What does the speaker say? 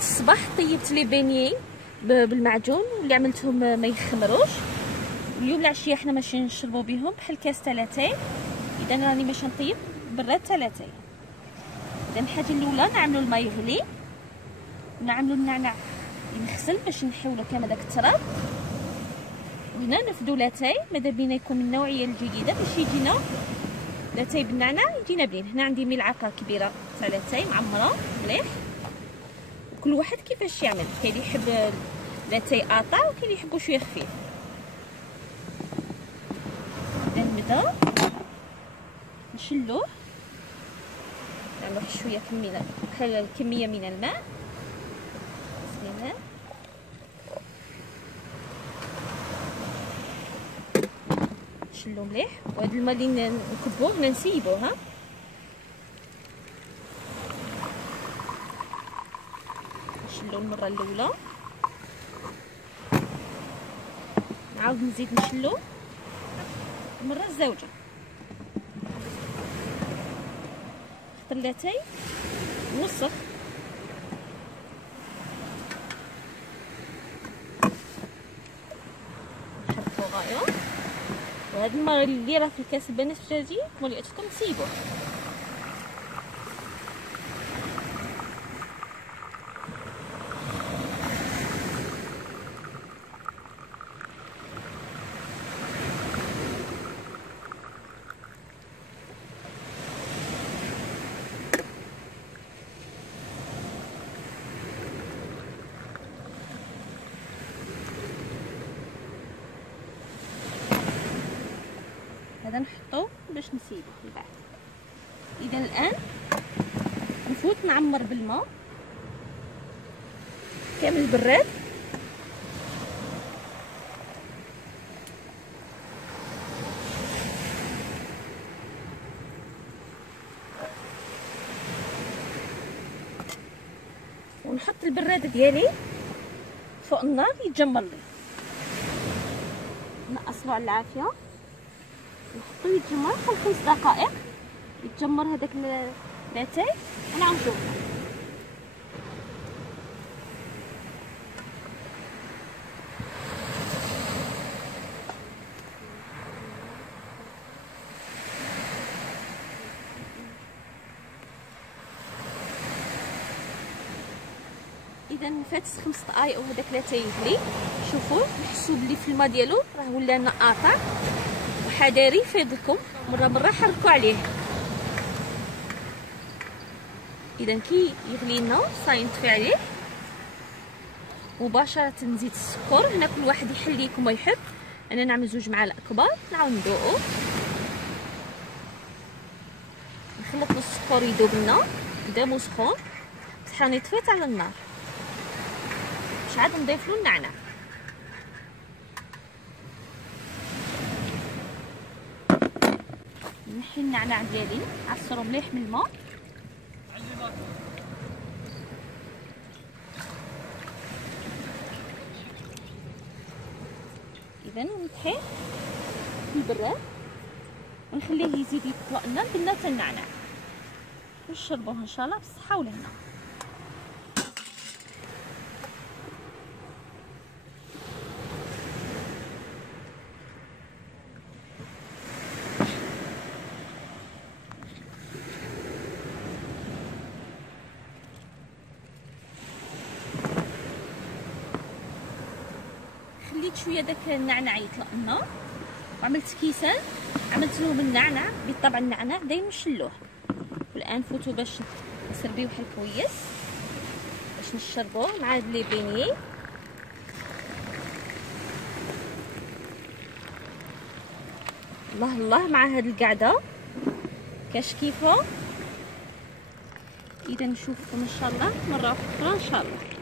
الصباح طيبت لي بينيي بالمعجون واللي عملتهم ما يخمروش. اليوم العشيه حنا ماشي نشربوا بهم بحال كاس تاع لاتاي. اذا راني باش نطيب براد تاع لاتاي. اذا الحاجه الاولى نعملوا الماء يغلي ونعملوا النعناع ينغسل باش نحيولو كامل داك التراب. وهنا نفدو لاتاي ماذا بينا يكون من النوعيه الجيده باش يجينا لاتاي بالنعناع يجينا بنين. هنا عندي ملعقه كبيره تاع لاتاي معمره مليح. كل واحد كيفاش يعمل، كاين اللي يحب لاتاي قاطع وكاين اللي يحبو شويه خفيف. نبدا نشلوه نعملو شويه كميه من الماء. بسم الله. نشلو مليح وهذا الماء اللي نكبوه نسيبوه. ها نشلو المره الاولى نعاود نزيد نشلو المره الزوجه. خاطر لاتاي وسخ نحطو غايه. وهاد الماء اللي راه في الكاس البنفسجي ملي عطيتكم نسيبوه. هذا نحطوه باش نسيبه من بعد. اذا الان نفوت نعمر بالماء كامل براد. ونحط البراد ديالي فوق النار يتجمر لي. نقصلو على العافيه نحطو يتجمر حوالي 5 دقائق يتجمر هذاك لاتاي ونعاودو. اذا فات 5 دقائق وهذاك لاتاي يغلي. شوفوا نحسوا بلي في الماء ديالو راه ولا لنا قاطع وحذاري فيضلكم مره حركوا عليه. اذا كي يغلي لنا صاي نطفي عليه مباشره نزيد السكر. هنا كل واحد يحلي كما يحب. انا نعمل 2 معالق كبار نعاود ندوقو. نخلط السكر يذوب لنا قدامو سخون بصح راني طفيت على النار باش عاد نضيفلو النعناع. نحي النعناع ديالي عصرو مليح من الماء. اذا نطحي في البراد ونخليه يزيد يطلق لنا البنه تاع النعناع ونشربوه ان شاء الله بالصحه والهنا. خليت شويه داك النعناع يطلق لنا وعملت كيسان عملت لهم النعناع. بالطبع النعناع دايما نشلوه. والان فوتوا باش نسربيوه حل كويس باش نشربوه مع هاد لي بيني. الله الله مع هاد القعده كاش كيفو. اذا نشوفكم ان شاء الله مره اخرى ان شاء الله.